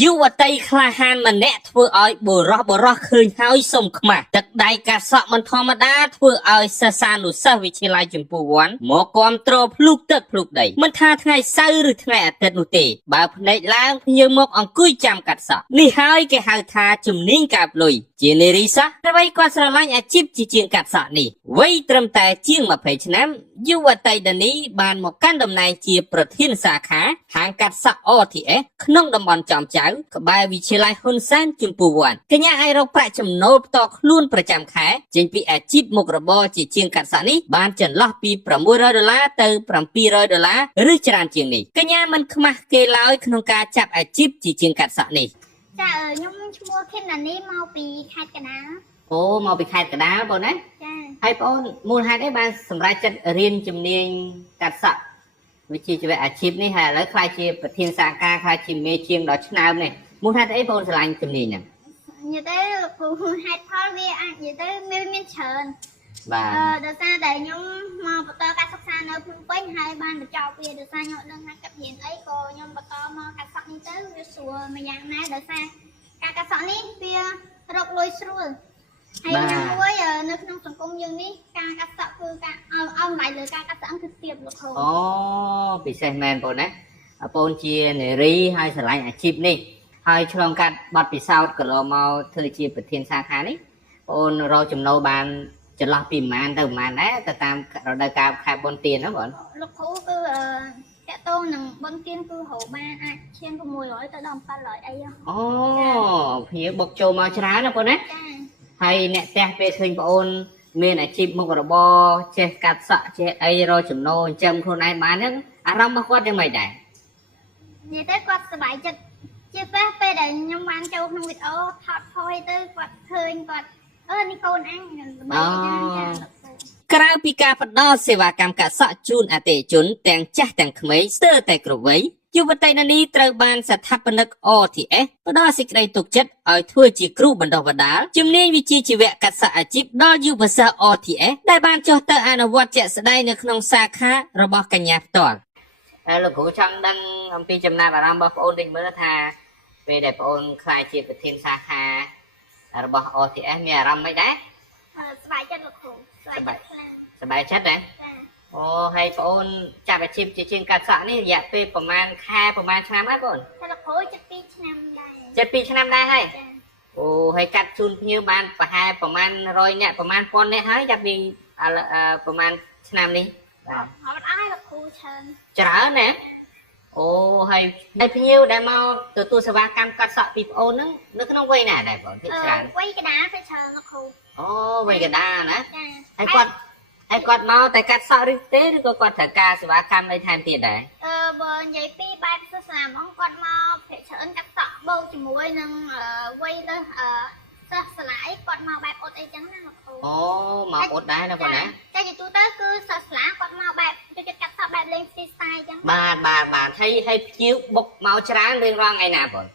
យុវតីក្លាហានម្នាក់ធ្វើឲ្យបុរសឃើញហើយសុំខ្មាស់ទឹកដៃកាសក់មិនធម្មតាធ្វើឲ្យសិស្សានុសិស្សវិទ្យាល័យចម្ពោះវ័នមកគាំទ្រភ្លុកទឹកភ្លុកដីមិនថាថ្ងៃសៅរ៍ឬថ្ងៃអាទិត្យនោះទេបើភ្នែកឡើងភ្ញៀវមកអង្គុយចាំកាត់សក់នេះហើយគេហៅថាជំនាញកាបលុយជានារីសោះអ្វីគាត់ស្រឡាញ់អាជីពជាជាងកាត់សក់នេះវ័យត្រឹមតែជាង20ឆ្នាំយុវតីដានីបានមកកាន់តំណែងជាប្រធានសាខាហាងកាត់សក់ OTS ក្នុងតំបន់ចំចៅក្បែរវិទ្យាល័យហ៊ុនសែនចម្ពោះវ័នកញ្ញាអាចរកប្រាក់ចំណូលផ្ទាល់ខ្លួនប្រចាំខែចេញពីអាជីពមុខរបរជាជាងកាត់សក់នេះបានចន្លោះពី$600ទៅ$700ឬច្រើនជាងនេះកញ្ញាមិនខ្មាស់គេឡើយក្នុងការចាប់អាជីពជាជាងកាត់សក់នេះចាខ្ញុំឈ្មោះខេនណានីមកពីខេត្តកណ្ដាលអូមកពីខេត្តកណ្ដាលបងណាចាហើយបងមូលហេតុអីបានសម្រេចចិត្តរៀនជំនាញកាត់សក់វិជ្ជាជីវៈអាជីពនេះហើយឥឡូវខ្លាយជាប្រធានសាខាខ្លាយជាមេជាងដល់ឆ្នើមនេះមូលហេតុអីបងឆ្លាញ់ជំនាញហ្នឹងនិយាយទៅគ្រូហេតុផលវាអាចនិយាយទៅមានច្រើនបាទដោយសារតែខ្ញុំមកបន្តការសិក្សានៅភ្នំពេញហើយបានបញ្ចប់វាដោយសារខ្ញុំដឹងថាកាត់រៀនអីក៏ខ្ញុំបន្តមកកាត់សក់នេះទៅវាស្រួលមួយយ៉ាងណាដោយសារការកាត់សក់នេះវារកលុយស្រួលហើយយ៉ាងមួយនៅក្នុងសង្គមយើងនេះការកាត់សក់គឺការឲ្យតម្លៃលើការកាត់សក់គឺទាបលោកគ្រូអូពិសេសមែនបងណាបងជានារីហើយឆ្លាញ់អាជីពនេះហើយឆ្លងកាត់បទពិសោធន៍កន្លងមកធ្វើជាប្រធានសាខានេះបងរកចំណូលបានចន្លោះពីប្រហែលទៅប្រហែលដែរទៅតាមរដូវកាលខែបុណ្យទានហ្នឹងបងលោកគ្រូគឺតាក់ទងនឹងបុណ្យទានគឺរកបានអាចឈាន600ទៅដល់700អីអូភ្ញៀវបុកចូលមកច្រើនណាបងណាចាហើយអ្នកផ្ទះពេលឃើញបងអូនមានអាជីពមុខរបរចេះកាត់សក់ចេះអីរកចំណូលចិញ្ចឹមខ្លួនឯងបានហ្នឹងអារម្មណ៍របស់គាត់យ៉ាងម៉េចដែរនិយាយទៅគាត់សប្បាយចិត្តជាពិសេសពេលដែលខ្ញុំបានចូលក្នុងវីដេអូថតថយទៅគាត់ឃើញគាត់នេះកូនអញល្បីចាក្រៅពីការផ្ដល់សេវាកម្មកាត់សក់ជូនអតិថិជនទាំងចាស់ទាំងក្មេងស្ទើរតែគ្រប់វ័យយុវតីនេះត្រូវបានស្ថាបនិក OTS ផ្ដល់សេចក្តីទុកចិត្តឲ្យធ្វើជាគ្រូបណ្ដុះបណ្ដាលជំនាញវិជ្ជាជីវៈកាត់សក់អាជីពដល់យុវសិស្ស OTS ដែលបានចុះទៅអនុវត្តជាក់ស្ដែងនៅក្នុងសាខារបស់កញ្ញាផ្ទាល់ហើយលោកគ្រូចង់ដឹងអំពីចំណាប់អារម្មណ៍របស់បងអូនតិចមើលថាពេលដែលបងអូនខ្លាយជាប្រធានសាខារបស់ OTS មានអារម្មណ៍មិនដែរសប្បាយចិត្តលោកគ្រូសប្បាយខ្លាំងសប្បាយចិត្តដែរអូហើយបងអូនចាប់អាជីពជាជាងកាត់សក់នេះរយៈពេលប្រហែលខែប្រហែលឆ្នាំហើយបងតែលោកគ្រូ72ឆ្នាំដែរ72ឆ្នាំដែរហើយអូហើយកាត់ជូនភ្ញៀវបានប្រហែលប្រហែល100នាក់ប្រហែល1000នាក់ហើយចាប់ពីប្រហែលឆ្នាំនេះបាទអត់អស់លោកគ្រូច្រើនណាអូហើយភ្ញៀវដែលមកទទួលសេវាកម្មកាត់សក់ពីបងអូនហ្នឹងនៅក្នុងវ័យណាដែរបងភាគច្រើនវ័យកណ្ដាលទៅច្រើនលោកគ្រូអូវ័យកណ្ដាលណាហើយគាត់មកតែកាត់សក់ឬទេឬក៏គាត់ត្រូវការសេវាកម្មអីថែមទៀតដែរបើនិយាយពីបែបសាសនាហ្មងគាត់មកភាគច្រើនកាត់សក់បូកជាមួយនឹងវ័យទៅសិស្សសាលាអីគាត់មកបែបអត់អីចឹងណាលោកគ្រូអូមកអត់ដែរណាបងណាតែជាទូទៅគឺសិស្សសាលាគាត់មកបែបចូលចិត្តកាត់សក់បែបលេង freestyle ចឹងបាទហើយភ្ញៀវបុកមកច្រើនរៀងរាល់ថ្ងៃណាបង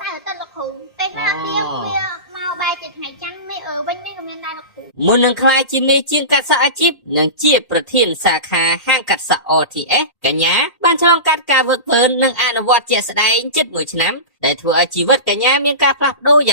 សៅរ៍អាទិត្យលោកគ្រូពេលណាទៀងវាមកបែបជាថ្ងៃច័ន្ទនេះវិញនេះក៏មានដែរលោកគ្រូមុននឹងខ្លាយជាមេជាងកាត់សក់អាជីពនិងជាប្រធានសាខាហាងកាត់សក់ OTS កញ្ញាបានឆ្លងកាត់ការវឹកវើនិងអនុវត្តជាក់ស្ដែងជិត1ឆ្នាំដែលធ្វើឲ្យជីវិតកញ្ញាមានការផ្លាស់ប្ដូរយ៉ាង